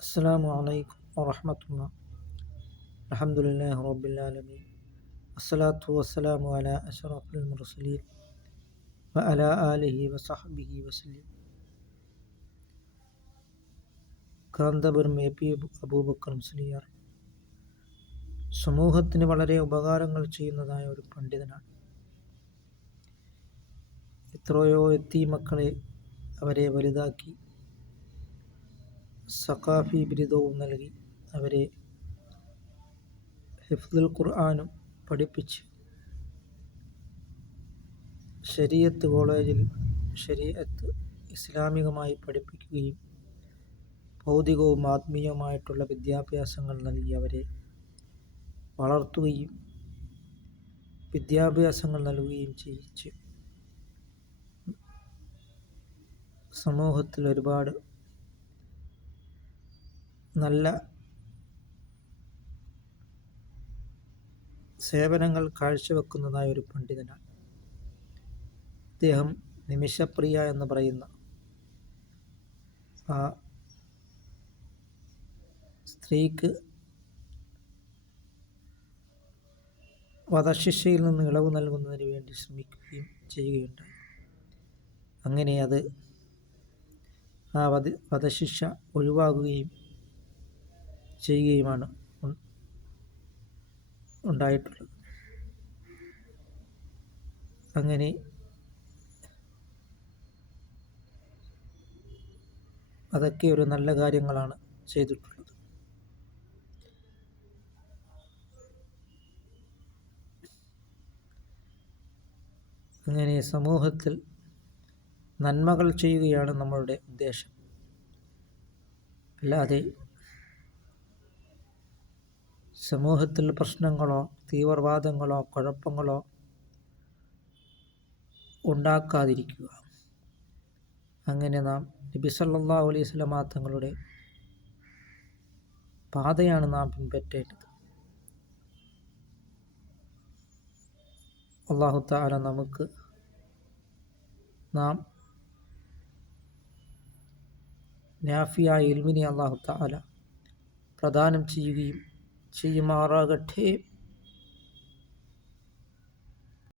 السلام عليكم ورحمة الله الحمد لله رب العالمين والصلاة والسلام على أشرف المرسلين وعلى آله وصحبه وسلم Kanthapuram A P Aboobacker Musliyar സമൂഹത്തിന് വളരെ ഉപകാരങ്ങൾ ചെയ്യുന്നതായ ഒരു പണ്ഡിതനാണ് എത്രയോ എത്തി മക്കളെ അവരെ വലുതാക്കി സഖാഫി ബിരുദവും നൽകി അവരെ ഹിഫ്ദുൽ ഖുർആാനും പഠിപ്പിച്ച്. ശരീഅത്ത് കോളേജിൽ ശരീഅത്ത് ഇസ്ലാമികമായി പഠിപ്പിക്കുകയും ഭൗതികവും ആത്മീയവുമായിട്ടുള്ള വിദ്യാഭ്യാസങ്ങൾ നൽകി അവരെ വളർത്തുകയും വിദ്യാഭ്യാസങ്ങൾ നൽകുകയും ചെയ്യിച്ച്. സമൂഹത്തിൽ ഒരുപാട് നല്ല സേവനങ്ങൾ കാഴ്ചവെക്കുന്നതായ ഒരു പണ്ഡിതനാണ്. അദ്ദേഹം നിമിഷപ്രിയ എന്ന് പറയുന്ന ആ സ്ത്രീക്ക് വധശിക്ഷയിൽ നിന്ന് ഇളവ് നൽകുന്നതിന് വേണ്ടി ശ്രമിക്കുകയും ചെയ്യുകയുണ്ടായി. അങ്ങനെ അത് ആ വധ വധശിക്ഷ ഒഴിവാകുകയും ചെയ്യുകയുമാണ്. ഉണ്ടായിട്ടുള്ളത്. അങ്ങനെ അതൊക്കെ ഒരു നല്ല കാര്യങ്ങളാണ് ചെയ്തിട്ടുള്ളത്. അങ്ങനെ സമൂഹത്തിൽ നന്മകൾ ചെയ്യുകയാണ് നമ്മളുടെ ഉദ്ദേശം. അല്ലാതെ സമൂഹത്തിൽ പ്രശ്നങ്ങളോ തീവ്രവാദങ്ങളോ കുഴപ്പങ്ങളോ ഉണ്ടാക്കാതിരിക്കുക. അങ്ങനെ നാം നബി സല്ലാ അലൈഹി സ്വലമാ തങ്ങളുടെ പാതയാണ് നാം പിൻപറ്റേണ്ടത്. അള്ളാഹു താല നമുക്ക് നാം നാഫിയായ ഇൽമിനെ അള്ളാഹു താല പ്രദാനം ചെയ്യുകയും ചെയ്യുമാറാകട്ടെ